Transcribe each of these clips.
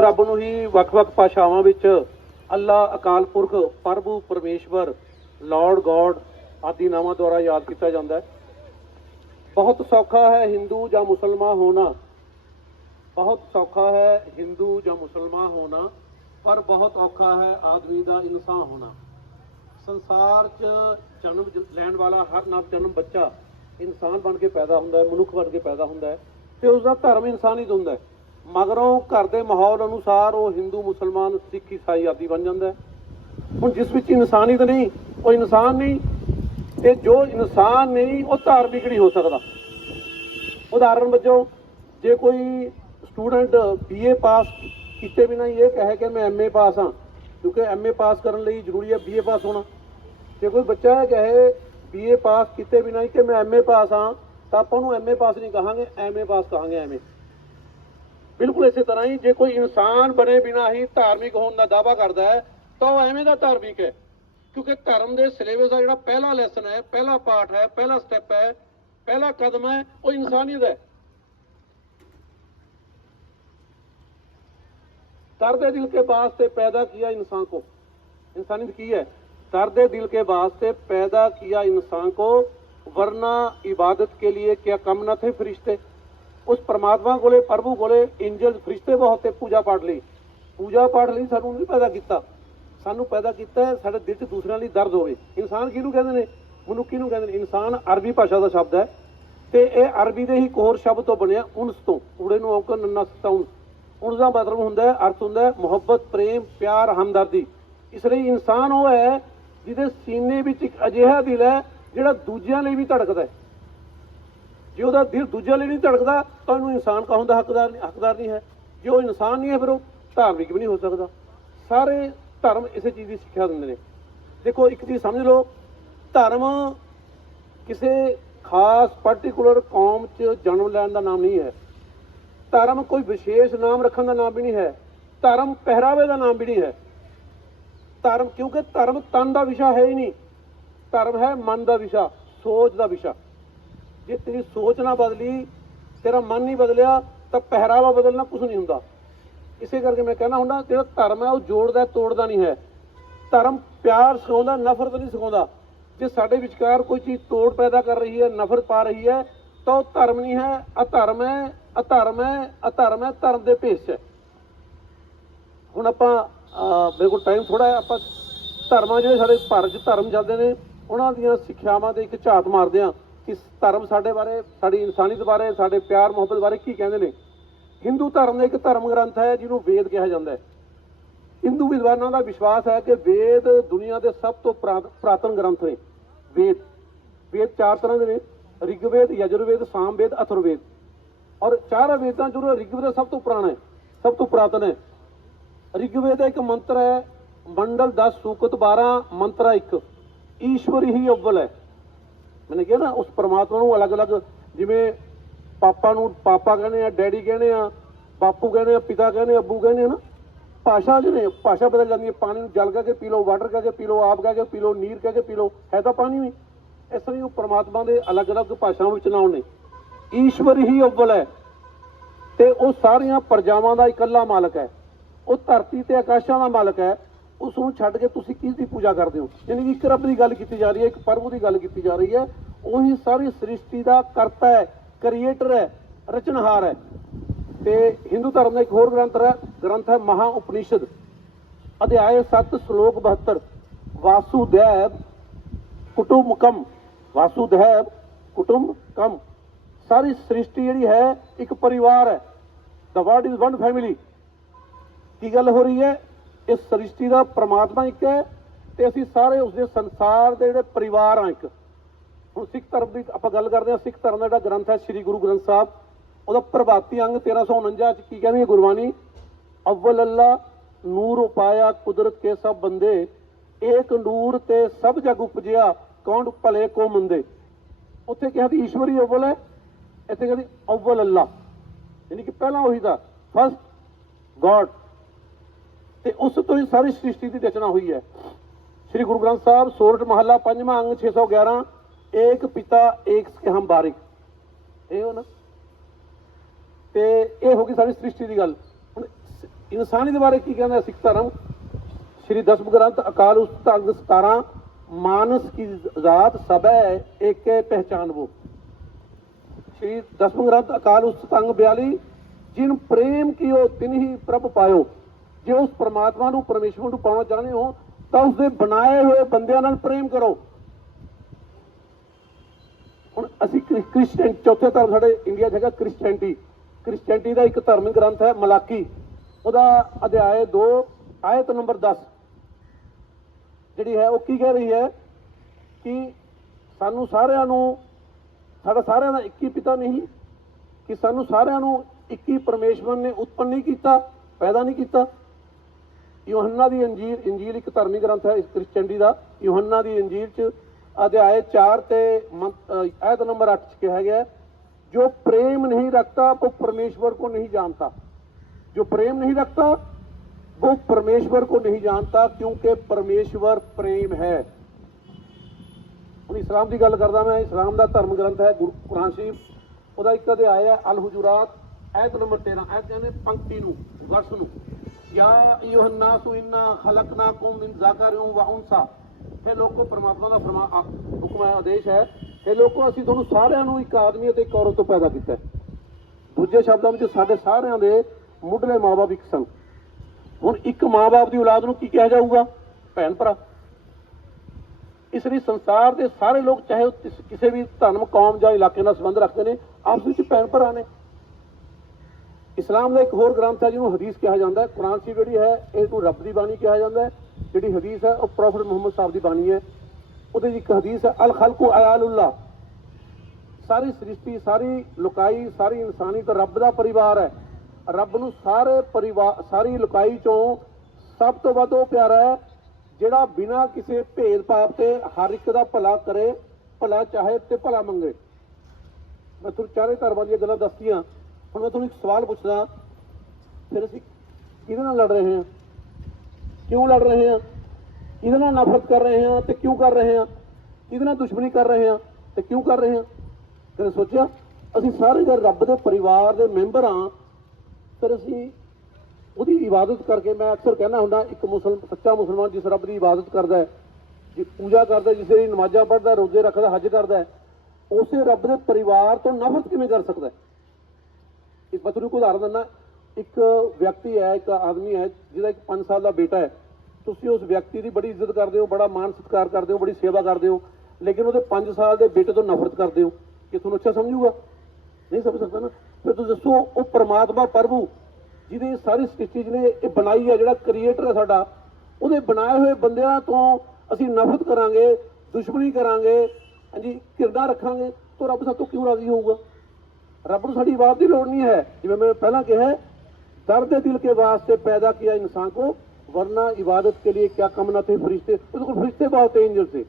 ਰੱਬ ਨੂੰ ਹੀ ਵੱਖ-ਵੱਖ ਭਾਸ਼ਾਵਾਂ ਵਿੱਚ ਅੱਲਾ ਅਕਾਲ ਪੁਰਖ ਪ੍ਰਭੂ ਪਰਮੇਸ਼ਵਰ ਲਾਰਡ ਗੋਡ ਆਦਿ ਨਾਵਾਂ ਦੁਆਰਾ ਯਾਦ ਕੀਤਾ ਜਾਂਦਾ ਹੈ। ਬਹੁਤ ਸੌਖਾ ਹੈ ਹਿੰਦੂ ਜਾਂ ਮੁਸਲਮਾਨ ਹੋਣਾ। ਬਹੁਤ ਸੌਖਾ ਹੈ ਹਿੰਦੂ ਜਾਂ ਮੁਸਲਮਾਨ ਹੋਣਾ, ਪਰ ਬਹੁਤ ਔਖਾ ਹੈ ਆਦਮੀ ਦਾ ਇਨਸਾਨ ਹੋਣਾ। ਸੰਸਾਰ 'ਚ ਜਨਮ ਲੈਣ ਵਾਲਾ ਹਰ ਨਵ ਜਨਮ ਬੱਚਾ ਇਨਸਾਨ ਬਣ ਕੇ ਪੈਦਾ ਹੁੰਦਾ ਹੈ, ਮਨੁੱਖ ਬਣ ਕੇ ਪੈਦਾ ਹੁੰਦਾ ਹੈ ਤੇ ਉਸ ਦਾ ਧਰਮ ਇਨਸਾਨੀਅਤ ਹੁੰਦਾ ਹੈ। ਮਗਰੋਂ ਘਰ ਦੇ ਮਾਹੌਲ ਅਨੁਸਾਰ ਉਹ ਹਿੰਦੂ, ਮੁਸਲਮਾਨ, ਸਿੱਖ, ਈਸਾਈ ਆਦਿ ਬਣ ਜਾਂਦਾ ਹੁਣ ਜਿਸ ਵਿੱਚ ਇਨਸਾਨੀਅਤ ਨਹੀਂ, ਉਹ ਇਨਸਾਨ ਨਹੀਂ, ਤੇ ਜੋ ਇਨਸਾਨ ਨਹੀਂ, ਉਹ ਧਾਰਮਿਕ ਨਹੀਂ ਹੋ ਸਕਦਾ। ਉਦਾਹਰਨ ਵਜੋਂ, ਜੇ ਕੋਈ ਸਟੂਡੈਂਟ ਬੀਏ ਪਾਸ ਕੀਤੇ ਬਿਨਾਂ ਹੀ ਇਹ ਕਹੇ ਕਿ ਮੈਂ ਐਮਏ ਪਾਸ ਹਾਂ, ਕਿਉਂਕਿ ਐਮਏ ਪਾਸ ਕਰਨ ਲਈ ਜ਼ਰੂਰੀ ਹੈ ਬੀਏ ਪਾਸ ਹੋਣਾ। ਜੇ ਕੋਈ ਬੱਚਾ ਇਹ ਕਹੇ ਬੀਏ ਪਾਸ ਕੀਤੇ ਬਿਨਾਂ ਹੀ ਕਿ ਮੈਂ ਐਮਏ ਪਾਸ ਹਾਂ, ਤਾਂ ਆਪਾਂ ਉਹਨੂੰ ਐਮਏ ਪਾਸ ਨਹੀਂ ਕਹਾਂਗੇ ਐਮਏ ਪਾਸ ਕਹਾਂਗੇ ਐਮਏ ਬਿਲਕੁਲ ਇਸੇ ਤਰ੍ਹਾਂ ਹੀ ਜੇ ਕੋਈ ਇਨਸਾਨ ਬਣੇ ਬਿਨਾਂ ਹੀ ਧਾਰਮਿਕ ਹੋਣ ਦਾ ਦਾਅਵਾ ਕਰਦਾ ਹੈ ਤਾਂ ਉਹ ਐਵੇਂ ਦਾ ਧਾਰਮਿਕ ਹੈ ਕਿਉਂਕਿ ਧਰਮ ਦੇ ਸਿਲੇਬਸ ਦਾ ਜਿਹੜਾ ਪਹਿਲਾ ਲੈਸਨ ਹੈ ਪਹਿਲਾ ਪਾਠ ਹੈ ਪਹਿਲਾ ਸਟੈਪ ਹੈ ਪਹਿਲਾ ਕਦਮ ਹੈ ਉਹ ਇਨਸਾਨੀਅਤ ਹੈ दर्द दिल के वास्ते पैदा किया इंसान को इंसानियत की है दर्द दिल के वास्ते पैदा किया इंसान को वरना इबादत के लिए क्या कम न थे फरिश्ते ਉਸ ਪਰਮਾਤਮਾ ਕੋਲੇ, ਪ੍ਰਭੂ ਕੋਲੇ ਐਂਜਲ ਫਰਿਸ਼ਤੇ ਬਹੁਤ ਤੇ ਪੂਜਾ ਪਾਠ ਲਈ। ਪੂਜਾ ਪਾਠ ਲਈ ਸਾਨੂੰ ਨਹੀਂ ਪੈਦਾ ਕੀਤਾ। ਸਾਨੂੰ ਪੈਦਾ ਕੀਤਾ ਸਾਡੇ ਦਿਲ 'ਚ ਦੂਸਰਿਆਂ ਲਈ ਦਰਦ ਹੋਵੇ। ਇਨਸਾਨ ਕਿਹਨੂੰ ਕਹਿੰਦੇ ਨੇ? ਮਨੁੱਖੀ ਕਿਹਨੂੰ ਕਹਿੰਦੇ ਨੇ। ਇਨਸਾਨ ਅਰਬੀ ਭਾਸ਼ਾ ਦਾ ਸ਼ਬਦ ਹੈ। ਤੇ ਇਹ ਅਰਬੀ ਦੇ ਹੀ ਕੋਹਰ ਸ਼ਬਦ ਤੋਂ ਬਣਿਆ ਉਨਸ ਤੋਂ। ਉੜੇ ਨੂੰ ਔਕਨ ਨੰਨਾ ਸਤਾਉਂ ਉਨਸ ਦਾ ਮਤਲਬ ਹੁੰਦਾ ਹੈ, ਅਰਥ ਹੁੰਦਾ ਹੈ ਮੁਹੱਬਤ, ਪ੍ਰੇਮ, ਪਿਆਰ, ਹਮਦਰਦੀ। ਇਸ ਲਈ ਇਨਸਾਨ ਉਹ ਹੈ ਜਿਹਦੇ ਸੀਨੇ ਵਿੱਚ ਇੱਕ ਅਜਿਹਾ ਦਿਲ ਹੈ ਜਿਹੜਾ ਦੂਜਿਆਂ ਲਈ ਵੀ ਧੜਕਦਾ ਹੈ। ਜੇ ਉਹਦਾ ਦਿਲ ਦੂਜਿਆਂ ਲਈ ਨਹੀਂ ਧੜਕਦਾ, ਤਾਂ ਉਹਨੂੰ ਇਨਸਾਨ ਕਹਾਉਣ ਦਾ ਹੱਕਦਾਰ ਹੱਕਦਾਰ ਨਹੀਂ ਹੈ? ਜੇ ਉਹ ਇਨਸਾਨ ਨਹੀਂ ਹੈ ਫਿਰ ਉਹ ਧਾਰਮਿਕ ਵੀ ਨਹੀਂ ਹੋ ਸਕਦਾ। ਸਾਰੇ ਧਰਮ ਇਸੇ ਚੀਜ਼ ਦੀ ਸਿੱਖਿਆ ਦਿੰਦੇ ਨੇ। ਦੇਖੋ, ਇੱਕ ਚੀਜ਼ ਸਮਝ ਲਓ, ਧਰਮ ਕਿਸੇ ਖਾਸ ਪਾਰਟਿਕੂਲਰ ਕੌਮ 'ਚ ਜਨਮ ਲੈਣ ਦਾ ਨਾਮ ਨਹੀਂ ਹੈ। ਧਰਮ ਕੋਈ ਵਿਸ਼ੇਸ਼ ਨਾਮ ਰੱਖਣ ਦਾ ਨਾਮ ਵੀ ਨਹੀਂ ਹੈ। ਧਰਮ ਪਹਿਰਾਵੇ ਦਾ ਨਾਮ ਵੀ ਨਹੀਂ ਹੈ। ਧਰਮ ਕਿਉਂਕਿ ਧਰਮ ਤਨ ਦਾ ਵਿਸ਼ਾ ਹੈ ਹੀ ਨਹੀਂ। ਧਰਮ ਹੈ ਮਨ ਦਾ ਵਿਸ਼ਾ, ਸੋਚ ਦਾ ਵਿਸ਼ਾ। ਜੇ ਤੇਰੀ ਸੋਚ ਨਾ ਬਦਲੀ, ਤੇਰਾ ਮਨ ਨਹੀਂ ਬਦਲਿਆ, ਤਾਂ ਪਹਿਰਾਵਾ ਬਦਲਣਾ ਕੁਝ ਨਹੀਂ ਹੁੰਦਾ। ਇਸੇ ਕਰਕੇ ਮੈਂ ਕਹਿਣਾ ਹੁੰਦਾ, ਜਿਹੜਾ ਧਰਮ ਹੈ ਉਹ ਜੋੜਦਾ ਤੋੜਦਾ ਨਹੀਂ ਹੈ। ਧਰਮ ਪਿਆਰ ਸਿਖਾਉਂਦਾ, ਨਫ਼ਰਤ ਨਹੀਂ ਸਿਖਾਉਂਦਾ। ਜੇ ਸਾਡੇ ਵਿਚਕਾਰ ਕੋਈ ਚੀਜ਼ ਤੋੜ ਪੈਦਾ ਕਰ ਰਹੀ ਹੈ, ਨਫ਼ਰਤ ਪਾ ਰਹੀ ਹੈ, ਤਾਂ ਉਹ ਧਰਮ ਨਹੀਂ ਹੈ, ਅਧਰਮ ਹੈ ਅਧਰਮ ਹੈ ਅਧਰਮ ਹੈ, ਧਰਮ ਦੇ ਭੇਸ ਹੈ। ਹੁਣ ਆਪਾਂ ਮੇਰੇ ਕੋਲ ਟਾਈਮ ਥੋੜਾ ਹੈ, ਆਪਾਂ ਧਰਮਾਂ ਜਿਹੜੇ ਸਾਡੇ ਭਾਰਤ 'ਚ ਧਰਮ ਚੱਲਦੇ ਨੇ, ਉਹਨਾਂ ਦੀਆਂ ਸਿੱਖਿਆਵਾਂ ਤੇ ਇੱਕ ਝਾਤ ਮਾਰਦੇ ਆ ਕਿ ਧਰਮ ਸਾਡੇ ਬਾਰੇ, ਸਾਡੀ ਇਨਸਾਨੀਅਤ ਬਾਰੇ, ਸਾਡੇ ਪਿਆਰ ਮੁਹੱਬਤ ਬਾਰੇ ਕੀ ਕਹਿੰਦੇ ਨੇ? ਹਿੰਦੂ ਧਰਮ ਦਾ ਇੱਕ ਧਰਮ ਗ੍ਰੰਥ ਹੈ ਜਿਹਨੂੰ ਵੇਦ ਕਿਹਾ ਜਾਂਦਾ ਹੈ। ਹਿੰਦੂ ਵਿਦਵਾਨਾਂ ਦਾ ਵਿਸ਼ਵਾਸ ਹੈ ਕਿ ਵੇਦ ਦੁਨੀਆ ਦੇ ਸਭ ਤੋਂ ਪੁਰਾ- ਪੁਰਾਤਨ ਗ੍ਰੰਥ ਨੇ। ਵੇਦ ਵੇਦ ਚਾਰ ਤਰ੍ਹਾਂ ਦੇ ਨੇ, ਰਿਗਵੇਦ, ਯਜੁਰਵੇਦ, ਸਾਮਵੇਦ, ਅਥਰਵੇਦ। ਔਰ ਚਾਰ ਵੇਦਾਂ ਚੋਂ ਰਿਗਵੇਦ ਸਭ ਤੋਂ ਪੁਰਾਣਾ ਹੈ, ਸਭ ਤੋਂ ਪੁਰਾਤਨ ਹੈ। ਰਿਗਵੇਦ ਦਾ ਇੱਕ ਮੰਤਰ ਹੈ, ਮੰਡਲ 10 ਸੂਕਤ 12 ਮੰਤਰਾ ਇੱਕ। ਈਸ਼ਵਰ ਹੀ ਅਵਲ ਹੈ। ਮੈंने ਕਿਹਾ ਨਾ ਉਸ ਪਰਮਾਤਮਾ ਨੂੰ ਅਲੱਗ-ਅਲੱਗ ਜਿਵੇਂ ਪਾਪਾ ਨੂੰ ਪਾਪਾ ਕਹਿੰਦੇ ਆ ਡੈਡੀ ਕਹਿੰਦੇ ਆ ਬਾਪੂ ਕਹਿੰਦੇ ਆ ਪਿਤਾ ਕਹਿੰਦੇ ਆ ਅੱਬੂ ਕਹਿੰਦੇ ਆ ਨਾ ਭਾਸ਼ਾ ਜਿਹੜੇ ਭਾਸ਼ਾ ਬਦਲ ਜਾਂਦੀ ਹੈ ਪਾਣੀ ਨੂੰ ਜਲ ਕਹਿ ਕੇ ਪੀ ਲਓ ਵਾਟਰ ਕਹਿ ਕੇ ਪੀ ਲਓ ਆਪ ਕਹਿ ਕੇ ਪੀ ਲਓ ਨੀਰ ਕਹਿ ਕੇ ਪੀ ਲਓ ਹੈ ਤਾਂ ਪਾਣੀ ਵੀ ਇਸ ਤਰ੍ਹਾਂ ਹੀ ਉਹ ਪਰਮਾਤਮਾ ਦੇ ਅਲੱਗ-ਅਲੱਗ ਭਾਸ਼ਾਵਾਂ ਵਿੱਚ ਨਾਮ ਨੇ ਈਸ਼ਵਰ ਹੀ ਅਵਲ ਹੈ ਤੇ ਉਹ ਸਾਰੀਆਂ ਪ੍ਰਜਾਵਾਂ ਦਾ ਇਕੱਲਾ ਮਾਲਕ ਹੈ ਉਹ ਧਰਤੀ ਤੇ ਆਕਾਸ਼ਾਂ ਦਾ ਮਾਲਕ ਹੈ ਉਸ ਨੂੰ ਛੱਡ ਕੇ ਤੁਸੀਂ ਕਿਸ ਦੀ ਪੂਜਾ ਕਰਦੇ ਹੋ? ਯਾਨੀ ਕਿ ਇੱਕ ਰੱਬ ਦੀ ਗੱਲ ਕੀਤੀ ਜਾ ਰਹੀ ਹੈ, ਇੱਕ ਪ੍ਰਭੂ ਦੀ ਗੱਲ ਕੀਤੀ ਜਾ ਰਹੀ ਹੈ। ਉਹੀ ਸਾਰੀ ਸ੍ਰਿਸ਼ਟੀ ਦਾ ਕਰਤਾ ਹੈ ਕ੍ਰੀਏਟਰ ਹੈ, ਰਚਨਹਾਰ ਹੈ। ਤੇ ਹਿੰਦੂ ਧਰਮ ਦਾ ਇੱਕ ਹੋਰ ਗ੍ਰੰਥ ਹੈ ਗ੍ਰੰਥ ਹੈ ਮਹਾ ਉਪਨਿਸ਼ਦ। ਅਧਿਆਇ 7 ਸ਼ਲੋਕ 72 ਵਾਸੁਦੇਵ ਕੁਟੁੰਬਕਮ ਵਾਸੁਦੇਵ ਕੁਟੁੰਬਕਮ ਸਾਰੀ ਸ੍ਰਿਸ਼ਟੀ ਜਿਹੜੀ ਹੈ, ਇੱਕ ਪਰਿਵਾਰ ਹੈ। The word is one family ਕੀ ਗੱਲ ਹੋ ਰਹੀ ਹੈ? ਇਸ ਸ੍ਰਿਸ਼ਟੀ ਦਾ ਪ੍ਰਮਾਤਮਾ ਇੱਕ ਹੈ ਤੇ ਅਸੀਂ ਸਾਰੇ ਉਸਦੇ ਸੰਸਾਰ ਦੇ ਜਿਹੜੇ ਪਰਿਵਾਰ ਆ ਇੱਕ। ਹੁਣ ਸਿੱਖ ਧਰਮ ਦੀ ਆਪਾਂ ਗੱਲ ਕਰਦੇ ਹਾਂ, ਸਿੱਖ ਧਰਮ ਦਾ ਜਿਹੜਾ ਗ੍ਰੰਥ ਹੈ ਸ੍ਰੀ ਗੁਰੂ ਗ੍ਰੰਥ ਸਾਹਿਬ, ਉਹਦਾ ਪ੍ਰਭਾਤੀ ਅੰਗ 1349 ਚ ਕੀ ਕਹਿੰਦੀ ਹੈ ਗੁਰਬਾਣੀ? ਅਵਲ ਅੱਲਾ ਨੂਰ ਉਪਾਇਆ ਕੁਦਰਤ ਕੇ ਸਭ ਬੰਦੇ, ਏਕ ਨੂਰ ਤੇ ਸਭ ਜਗ ਉਪਜਿਆ, ਕੌਣ ਭਲੇ ਕੋ ਮੰਦੇ? ਉੱਥੇ ਕਿਹਾ ਦੀ ਈਸ਼ਵਰੀ ਅਵਲ ਹੈ, ਇੱਥੇ ਕਹਿੰਦੀ ਅਵਲ ਅੱਲਾ। ਯਾਨੀ ਕਿ ਪਹਿਲਾਂ ਉਹੀ ਦਾ ਫਸਟ ਗੋਡ ਤੇ ਉਸ ਤੋਂ ਹੀ ਸਾਰੀ ਸ੍ਰਿਸ਼ਟੀ ਦੀ ਰਚਨਾ ਹੋਈ ਹੈ। ਸ੍ਰੀ ਗੁਰੂ ਗ੍ਰੰਥ ਸਾਹਿਬ ਸੋਰਠ ਮਹੱਲਾ, ਪੰਜਵਾਂ ਅੰਗ 611 ਏਕ ਪਿਤਾ, ਏਕ ਸੇ ਹਮ ਬਾਰਿਕ। ਇਹ ਹੋ ਨਾ? ਤੇ ਇਹ ਹੋ ਗਈ ਸਾਰੀ ਸ੍ਰਿਸ਼ਟੀ ਦੀ ਗੱਲ। ਹੁਣ ਇਨਸਾਨੀ ਦੇ ਬਾਰੇ ਕੀ ਕਹਿੰਦਾ ਸਿੱਖ ਧਰਮ? ਸ਼੍ਰੀ ਦਸਮ ਗ੍ਰੰਥ, ਅਕਾਲ ਉਸਤਤ ਅੰਗ 17 ਮਾਨਸ ਕੀ ਜ਼ਾਤ ਸਭੈ ਏਕੇ ਪਹਿਚਾਨਵੋ। ਸ਼੍ਰੀ ਦਸਮ ਗ੍ਰੰਥ, ਅਕਾਲ ਉਸਤਤ ਅੰਗ 42 ਜਿਨ ਪ੍ਰੇਮ ਕੀਓ ਤਿਨ ਹੀ ਪ੍ਰਭ ਪਾਇਓ। ਜੇ ਉਸ ਪ੍ਰਮਾਤਮਾ ਨੂੰ ਪਰਮੇਸ਼ਵਰ ਨੂੰ ਪਾਉਣਾ ਚਾਹੁੰਦੇ ਹੋ, ਤਾਂ ਉਸ ਦੇ ਬਣਾਏ ਹੋਏ ਬੰਦਿਆਂ ਨਾਲ ਪ੍ਰੇਮ ਕਰੋ। ਹੁਣ ਅਸੀਂ ਕ੍ਰਿ- ਕ੍ਰਿਸਚੀਅਨ ਚੌਥੇ ਧਰਮ ਸਾਡੇ ਇੰਡੀਆ 'ਚ ਹੈਗਾ ਕ੍ਰਿਸਚੀਅਨਟੀ ਕ੍ਰਿਸਚੀਅਨਟੀ ਦਾ ਇੱਕ ਧਾਰਮਿਕ ਗ੍ਰੰਥ ਹੈ ਮਲਾਕੀ। ਉਹਦਾ ਅਧਿਆਇ 2 ਆਇਤ ਨੰਬਰ 10 ਜਿਹੜੀ ਹੈ ਉਹ ਕੀ ਕਹਿ ਰਹੀ ਹੈ ਕਿ ਸਾਨੂੰ ਸਾਰਿਆਂ ਨੂੰ, ਸਾਡਾ ਸਾਰਿਆਂ ਦਾ ਇੱਕ ਹੀ ਪਿਤਾ ਨਹੀਂ, ਕਿ ਸਾਨੂੰ ਸਾਰਿਆਂ ਨੂੰ ਇੱਕ ਹੀ ਪਰਮੇਸ਼ਵਰ ਨੇ ਉਤਪੰਨ ਨਹੀਂ ਕੀਤਾ, ਪੈਦਾ ਨਹੀਂ ਕੀਤਾ। ਯੋਹੰਨਾ ਦੀ ਇੰਜੀਲ ਇੰਜੀਲ ਇੱਕ ਧਾਰਮਿਕ ਗ੍ਰੰਥ ਹੈ ਇਸ ਕ੍ਰਿਸਚੀਅਨਟੀ ਦਾ ਯੋਹੰਨਾ ਦੀ ਇੰਜੀਲ ਚ ਅਧਿਆਇ 4 ਤੇ ਮੰਤ- ਅਹ ਆਇਤ ਨੰਬਰ 8 ਚ ਕਿਹਾ ਗਿਆ ਹੈ, ਜੋ प्रेम नहीं रखता वो परमेश्वर को नहीं जानता जो प्रेम नहीं रखता वो परमेश्वर को नहीं जानता क्योंकि परमेश्वर प्रेम है ਹੁਣ ਇਸਲਾਮ ਦੀ ਗੱਲ ਕਰਦਾ ਮੈਂ ਇਸਲਾਮ ਦਾ ਧਰਮ ਗ੍ਰੰਥ ਹੈ ਗੁਰੂ ਕੁਰਾਨ ਸ਼ਰੀਫ ਉਹਦਾ ਇੱਕ ਅਧਿਆਇ ਹੈ ਅਲ ਹੁਜੂਰਾਤ ਆਇਤ ਨੰਬਰ 13 ਆਇਤ ਕਹਿੰਦੇ ਪੰਕਤੀ ਨੂੰ ਵਰਸ ਨੂੰ ਯਾ ਅਯੁਹਨ ਨਾਸੂ ਇਨਾ ਖਲਕਨਾਕੁਮ ਮਿਨ ਜ਼ਾਕਰਿਨ ਵ ਉਨਸਾ। ਇਹ ਲੋਕੋ, ਪ੍ਰਮਾਤਮਾ ਦਾ ਫਰਮਾ ਹੁਕਮ ਹੈ ਆਦੇਸ਼ ਹੈ। ਇਹ ਲੋਕੋ, ਅਸੀਂ ਤੁਹਾਨੂੰ ਸਾਰਿਆਂ ਨੂੰ ਇੱਕ ਆਦਮੀ ਅਤੇ ਇੱਕ ਔਰਤ ਤੋਂ ਪੈਦਾ ਕੀਤਾ ਦੂਜੇ ਸ਼ਬਦਾਂ ਵਿੱਚ, ਸਾਡੇ ਸਾਰਿਆਂ ਦੇ ਮੁੱਢਲੇ ਮਾਪੇ ਇੱਕ ਸਨ ਹੁਣ ਇੱਕ ਮਾਪੇ ਦੀ ਔਲਾਦ ਨੂੰ ਕੀ ਕਿਹਾ ਜਾਊਗਾ? ਭੈਣ ਭਰਾ ਇਸ ਲਈ ਸੰਸਾਰ ਦੇ ਸਾਰੇ ਲੋਕ, ਚਾਹੇ ਉਹ ਕਿਸੇ ਵੀ ਧਰਮ, ਕੌਮ ਜਾਂ ਇਲਾਕੇ ਨਾਲ ਸੰਬੰਧ ਰੱਖਦੇ ਨੇ, ਆਪਸ ਵਿੱਚ ਭੈਣ ਭਰਾ ਨੇ। ਇਸਲਾਮ ਦਾ ਇੱਕ ਹੋਰ ਗ੍ਰੰਥ ਹੈ ਜਿਹਨੂੰ ਹਦੀਸ ਕਿਹਾ ਜਾਂਦਾ ਹੈ। ਕੁਰਾਨ ਸ਼ਰੀਫ ਜਿਹੜੀ ਹੈ, ਇਹ ਨੂੰ ਰੱਬ ਦੀ ਬਾਣੀ ਕਿਹਾ ਜਾਂਦਾ ਹੈ। ਜਿਹੜੀ ਹਦੀਸ ਹੈ, ਉਹ ਪ੍ਰੋਫਟ ਮੁਹੰਮਦ ਸਾਹਿਬ ਦੀ ਬਾਣੀ ਹੈ। ਉਹਦੇ 'ਚ ਇੱਕ ਹਦੀਸ ਹੈ ਅਲ ਖਲਕੂ ਆਯਾਲੁੱਲਾ ਸਾਰੀ ਸ੍ਰਿਸ਼ਟੀ, ਸਾਰੀ ਲੁਕਾਈ, ਸਾਰੀ ਇਨਸਾਨੀਅਤ ਰੱਬ ਦਾ ਪਰਿਵਾਰ ਹੈ। ਰੱਬ ਨੂੰ ਸਾਰੇ ਪਰਿਵਾਰ, ਸਾਰੀ ਲੁਕਾਈ ਚੋਂ ਸਭ ਤੋਂ ਵੱਧ ਉਹ ਪਿਆਰਾ ਹੈ, ਜਿਹੜਾ ਬਿਨਾਂ ਕਿਸੇ ਭੇਦਭਾਵ ਤੇ ਹਰ ਇੱਕ ਦਾ ਭਲਾ ਕਰੇ, ਭਲਾ ਚਾਹੇ ਤੇ ਭਲਾ ਮੰਗੇ। ਮੈਂ ਤੁਹਾਨੂੰ ਚਾਰੇ ਧਰਮਾਂ ਦੀਆਂ ਗੱਲਾਂ ਦੱਸਤੀਆਂ। ਹੁਣ ਮੈਂ ਤੁਹਾਨੂੰ ਇੱਕ ਸਵਾਲ ਪੁੱਛਦਾ, ਫਿਰ ਅਸੀਂ ਕਿਹਦੇ ਨਾਲ ਲੜ ਰਹੇ ਹਾਂ? ਕਿਉਂ ਲੜ ਰਹੇ ਹਾਂ? ਕਿਹਦੇ ਨਾਲ ਨਫ਼ਰਤ ਕਰ ਰਹੇ ਹਾਂ ਤੇ ਕਿਉਂ ਕਰ ਰਹੇ ਹਾਂ? ਕਿਹਦੇ ਨਾਲ ਦੁਸ਼ਮਣੀ ਕਰ ਰਹੇ ਹਾਂ ਤੇ ਕਿਉਂ ਕਰ ਰਹੇ ਹਾਂ? ਕਦੇ ਸੋਚਿਆ? ਅਸੀਂ ਸਾਰੇ ਜਦ ਰੱਬ ਦੇ ਪਰਿਵਾਰ ਦੇ ਮੈਂਬਰ ਹਾਂ, ਫਿਰ ਅਸੀਂ ਉਹਦੀ ਇਬਾਦਤ ਕਰਕੇ ਮੈਂ ਅਕਸਰ ਕਹਿੰਦਾ ਹੁੰਦਾ, ਇੱਕ ਮੁਸਲਮ, ਸੱਚਾ ਮੁਸਲਮਾਨ ਜਿਸ ਰੱਬ ਦੀ ਇਬਾਦਤ ਕਰਦਾ ਹੈ, ਜਿ ਪੂਜਾ ਕਰਦਾ, ਜਿਸ ਦੀ ਨਮਾਜ਼ਾਂ ਪੜ੍ਹਦਾ, ਰੋਜ਼ੇ ਰੱਖਦਾ, ਹਜ ਕਰਦਾ ਉਸੇ ਰੱਬ ਦੇ ਪਰਿਵਾਰ ਤੋਂ ਨਫ਼ਰਤ ਕਿਵੇਂ ਕਰ ਸਕਦਾ ਹੈ? ਇੱਕ ਮੈਂ ਤੁਹਾਨੂੰ ਇੱਕ ਉਦਾਹਰਨ ਦਿੰਦਾ, ਇੱਕ ਵਿਅਕਤੀ ਹੈ, ਇੱਕ ਆਦਮੀ ਹੈ, ਜਿਹਦਾ ਇੱਕ 5 ਸਾਲ ਦਾ ਬੇਟਾ ਹੈ। ਤੁਸੀਂ ਉਸ ਵਿਅਕਤੀ ਦੀ ਬੜੀ ਇੱਜ਼ਤ ਕਰਦੇ ਹੋ, ਬੜਾ ਮਾਣ ਸਤਿਕਾਰ ਕਰਦੇ ਹੋ, ਬੜੀ ਸੇਵਾ ਕਰਦੇ ਹੋ, ਲੇਕਿਨ ਉਹਦੇ 5 ਸਾਲ ਦੇ ਬੇਟੇ ਤੋਂ ਨਫ਼ਰਤ ਕਰਦੇ ਹੋ। ਕਿ ਤੁਹਾਨੂੰ ਅੱਛਾ ਸਮਝੂਗਾ? ਨਹੀਂ ਸਮਝ ਸਕਦਾ ਨਾ? ਫਿਰ ਤੁਸੀਂ ਦੱਸੋ, ਉਹ ਪਰਮਾਤਮਾ ਪ੍ਰਭੂ, ਜਿਹਦੀ ਸਾਰੀ ਸ੍ਰਿਸ਼ਟੀ ਜਿਹਨੇ ਇਹ ਬਣਾਈ ਹੈ, ਜਿਹੜਾ ਕ੍ਰੀਏਟਰ ਹੈ ਸਾਡਾ, ਉਹਦੇ ਬਣਾਏ ਹੋਏ ਬੰਦਿਆਂ ਤੋਂ ਅਸੀਂ ਨਫ਼ਰਤ ਕਰਾਂਗੇ, ਦੁਸ਼ਮਣੀ ਕਰਾਂਗੇ, ਹਾਂਜੀ ਕਿਰਦਾ ਰੱਖਾਂਗੇ, ਤਾਂ ਰੱਬ ਸਾਤੋਂ ਕਿਉਂ ਰਾਜ਼ੀ ਹੋਊਗਾ? ਰੱਬ ਨੂੰ ਸਾਡੀ ਇਬਾਦਤ ਦੀ ਲੋੜ ਨਹੀਂ ਹੈ ਜਿਵੇਂ ਮੈਂ ਪਹਿਲਾਂ ਕਿਹਾ ਹੈ, दर्द दिल के वास्ते पैदा किया इंसान को वरना इबादत के लिए क्या कम न थे फरिश्ते उसके कोल फरिश्ते बहुत थे एंजल से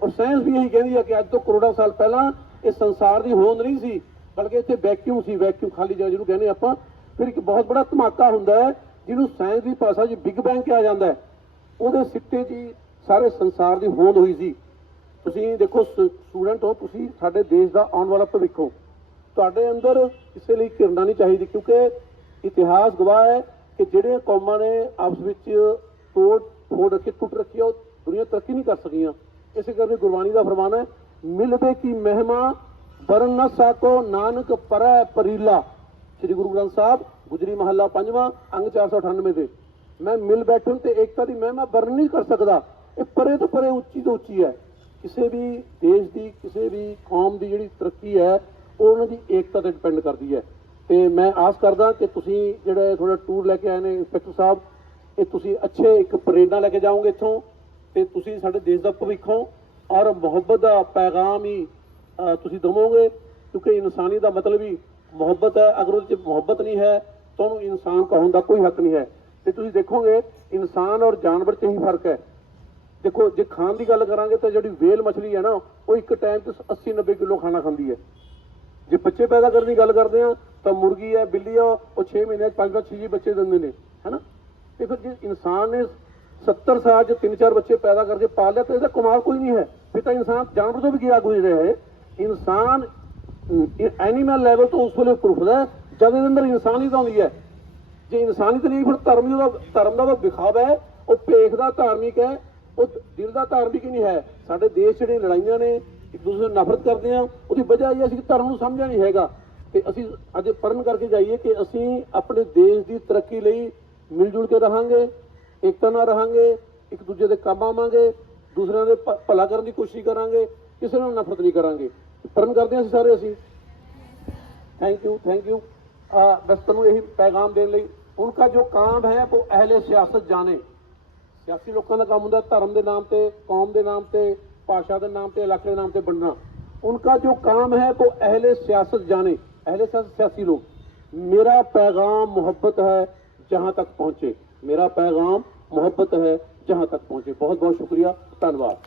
ਔਰ ਸਾਇੰਸ ਵੀ ਇਹੀ ਕਹਿੰਦੀ ਹੈ ਕਿ ਅੱਜ ਤੋਂ ਕਰੋੜਾਂ ਸਾਲ ਪਹਿਲਾਂ ਇਹ ਸੰਸਾਰ ਦੀ ਹੋਂਦ ਨਹੀਂ ਸੀ ਬਲਕਿ ਇੱਥੇ ਵੈਕਿਊਮ ਸੀ ਵੈਕਿਊਮ ਖਾਲੀ ਜਗ੍ਹਾ ਜਿਹਨੂੰ ਕਹਿੰਦੇ ਆਪਾਂ ਫਿਰ ਇੱਕ ਬਹੁਤ ਬੜਾ ਧਮਾਕਾ ਹੁੰਦਾ ਹੈ ਜਿਹਨੂੰ ਸਾਇੰਸ ਦੀ ਭਾਸ਼ਾ 'ਚ ਬਿਗ ਬੈਂਗ ਕਿਹਾ ਜਾਂਦਾ ਹੈ ਉਹਦੇ ਸਿੱਟੇ 'ਚ ਹੀ ਸਾਰੇ ਸੰਸਾਰ ਦੀ ਹੋਂਦ ਹੋਈ ਸੀ ਤੁਸੀਂ ਦੇਖੋ ਸਟੂਡੈਂਟ ਹੋ ਤੁਸੀਂ ਸਾਡੇ ਦੇਸ਼ ਦਾ ਆਉਣ ਵਾਲਾ ਭਵਿੱਖ ਹੋ ਤੁਹਾਡੇ ਅੰਦਰ ਕਿਸੇ ਲਈ ਘਿਰਣਾ ਨਹੀਂ ਚਾਹੀਦੀ ਕਿਉਂਕਿ ਇਤਿਹਾਸ ਗਵਾਹ ਹੈ ਕਿ ਜਿਹੜੀਆਂ ਕੌਮਾਂ ਨੇ ਆਪਸ ਵਿੱਚ ਤੋੜ ਫੋੜ ਰੱਖੀ ਟੁੱਟ ਰੱਖੀ ਆ, ਉਹ ਦੁਨੀਆ ਤਰੱਕੀ ਨਹੀਂ ਕਰ ਸਕੀਆਂ। ਇਸੇ ਕਰਕੇ ਗੁਰਬਾਣੀ ਦਾ ਫਰਮਾਨ ਹੈ ਮਿਲਵੇ ਕੀ ਮਹਿਮਾ ਬਰਨ ਨਾ ਸਾਕੋ ਨਾਨਕ ਪਰੈ ਪਰੀਲਾ। ਸ੍ਰੀ ਗੁਰੂ ਗ੍ਰੰਥ ਸਾਹਿਬ ਗੁਜਰੀ ਮਹੱਲਾ ਪੰਜਵਾਂ ਅੰਗ 498 ਦੇ। ਮੈਂ ਮਿਲ ਬੈਠਣ ਤੇ ਏਕਤਾ ਦੀ ਮਹਿਮਾ ਵਰਣਨ ਨਹੀਂ ਕਰ ਸਕਦਾ। ਇਹ ਪਰੇ ਤੋਂ ਪਰੇ ਉੱਚੀ ਤੋਂ ਉੱਚੀ ਹੈ। ਕਿਸੇ ਵੀ ਦੇਸ਼ ਦੀ ਕਿਸੇ ਵੀ ਕੌਮ ਦੀ ਜਿਹੜੀ ਤਰੱਕੀ ਹੈ ਉਹ ਉਹਨਾਂ ਦੀ ਏਕਤਾ ਤੇ ਡਿਪੈਂਡ ਕਰਦੀ ਹੈ। ਤੇ ਮੈਂ ਆਸ ਕਰਦਾ ਕਿ ਤੁਸੀਂ ਜਿਹੜਾ ਥੋੜਾ ਟੂਰ ਲੈ ਕੇ ਆਏ ਨੇ ਇੰਸਪੈਕਟਰ ਸਾਹਿਬ, ਇਹ ਤੁਸੀਂ ਅੱਛੇ ਇੱਕ ਪ੍ਰੇਰਣਾ ਲੈ ਕੇ ਜਾਓਗੇ ਇੱਥੋਂ। ਤੇ ਤੁਸੀਂ ਸਾਡੇ ਦੇਸ਼ ਦਾ ਭਵਿੱਖ ਹੋ ਔਰ ਮੁਹੱਬਤ ਦਾ ਪੈਗਾਮ ਹੀ ਤੁਸੀਂ ਦਵੋਗੇ, ਕਿਉਂਕਿ ਇਨਸਾਨੀ ਦਾ ਮਤਲਬ ਹੀ ਮੁਹੱਬਤ ਹੈ। ਅਗਰ ਉਹਦੇ 'ਚ ਮੁਹੱਬਤ ਨਹੀਂ ਹੈ, ਤਾਂ ਉਹਨੂੰ ਇਨਸਾਨ ਕਹਾਉਣ ਦਾ ਕੋਈ ਹੱਕ ਨਹੀਂ ਹੈ। ਤੇ ਤੁਸੀਂ ਦੇਖੋਗੇ, ਇਨਸਾਨ ਔਰ ਜਾਨਵਰ 'ਚ ਹੀ ਫ਼ਰਕ ਹੈ। ਦੇਖੋ, ਜੇ ਖਾਣ ਦੀ ਗੱਲ ਕਰਾਂਗੇ ਤਾਂ ਜਿਹੜੀ ਵੇਲ ਮਛਲੀ ਹੈ ਨਾ, ਉਹ ਇੱਕ ਟਾਈਮ 'ਚ 80 90 ਕਿਲੋ ਖਾਣਾ ਖਾਂਦੀ ਹੈ। ਜੇ ਬੱਚੇ ਪੈਦਾ ਕਰਨ ਦੀ ਗੱਲ ਕਰਦੇ ਆ, ਤਾਂ ਮੁਰਗੀ ਹੈ, ਬਿੱਲੀ ਆ, ਉਹ 6 ਮਹੀਨਿਆਂ 'ਚ 5 5 6 ਬੱਚੇ ਦਿੰਦੇ ਨੇ, ਹੈਨਾ? ਤੇ ਫਿਰ ਜੇ ਇਨਸਾਨ ਨੇ 70 ਸਾਲ 'ਚ ਤਿੰਨ ਚਾਰ ਬੱਚੇ ਪੈਦਾ ਕਰਕੇ ਪਾਲ ਲਿਆ, ਤਾਂ ਇਹਦਾ ਕਮਾਲ ਕੋਈ ਨਹੀਂ ਹੈ। ਫਿਰ ਤਾਂ ਇਨਸਾਨ ਜਾਨਵਰ ਤੋਂ ਵੀ ਗਿਆ ਗੁਜ਼ਰ ਰਿਹਾ ਹੈ ਇਨਸਾਨ ਐਨੀਮਲ ਲੈਵਲ ਤੋਂ ਉਸ ਵੇਲੇ ਉੱਪਰ ਜਦ ਇਹਦੇ ਅੰਦਰ ਇਨਸਾਨੀਅਤ ਆਉਂਦੀ ਹੈ। ਜੇ ਇਨਸਾਨੀਅਤ ਨਹੀਂ, ਫਿਰ ਧਰਮ ਦਾ ਧਰਮ ਦਾ ਤਾਂ ਵਿਖਾਵਾ ਹੈ, ਉਹ ਭੇਖ ਦਾ ਧਾਰਮਿਕ ਹੈ, ਉਹ ਦਿਲ ਦਾ ਧਾਰਮਿਕ ਹੀ ਨਹੀਂ ਹੈ। ਸਾਡੇ ਦੇਸ਼ ਜਿਹੜੇ ਲੜਾਈਆਂ ਨੇ ਇੱਕ ਦੂਸਰੇ ਨੂੰ ਨਫ਼ਰਤ ਕਰਦੇ ਆ ਉਹਦੀ ਵਜ੍ਹਾ ਇਹ ਅਸੀਂ ਧਰਮ ਨੂੰ ਸਮਝਿਆ ਨਹੀਂ ਹੈਗਾ ਤੇ ਅਸੀਂ ਅੱਜ ਪਰਨ ਕਰਕੇ ਜਾਈਏ ਕਿ ਅਸੀਂ ਆਪਣੇ ਦੇਸ਼ ਦੀ ਤਰੱਕੀ ਲਈ ਮਿਲ ਜੁਲ ਕੇ ਰਹਾਂਗੇ ਇਕਤਾ ਨਾਲ ਰਹਾਂਗੇ, ਇੱਕ ਦੂਜੇ ਦੇ ਕੰਮ ਆਵਾਂਗੇ, ਦੂਸਰਿਆਂ ਦੇ ਭਲਾ ਕਰਨ ਦੀ ਕੋਸ਼ਿਸ਼ ਕਰਾਂਗੇ, ਕਿਸੇ ਨੂੰ ਨਫ਼ਰਤ ਨਹੀਂ ਕਰਾਂਗੇ। ਪਰਨ ਕਰਦੇ ਹਾਂ ਅਸੀਂ ਸਾਰੇ ਅਸੀਂ। ਥੈਂਕ ਯੂ ਥੈਂਕ ਯੂ ਆ, ਬਸ ਤੁਹਾਨੂੰ ਇਹੀ ਪੈਗਾਮ ਦੇਣ ਲਈ, ਹੁਣ ਕਾ ਜੋ ਕੰਮ ਹੈ, ਉਹ ਅਹਲੇ ਸਿਆਸਤ ਜਾਣੇ। ਸਿਆਸੀ ਲੋਕਾਂ ਦਾ ਕੰਮ ਹੁੰਦਾ ਧਰਮ ਦੇ ਨਾਮ ਤੇ, ਕੌਮ ਦੇ ਨਾਮ ਤੇ पाशाह के नाम से इलाके के नाम से बनना। उनका जो काम है, वो अहले सियासत जाने। अहले सियासत सियासी लोग। मेरा पैगाम मोहब्बत है, जहाँ तक पहुँचे। मेरा पैगाम मोहब्बत है, जहाँ तक पहुँचे। बहुत बहुत शुक्रिया। धन्यवाद।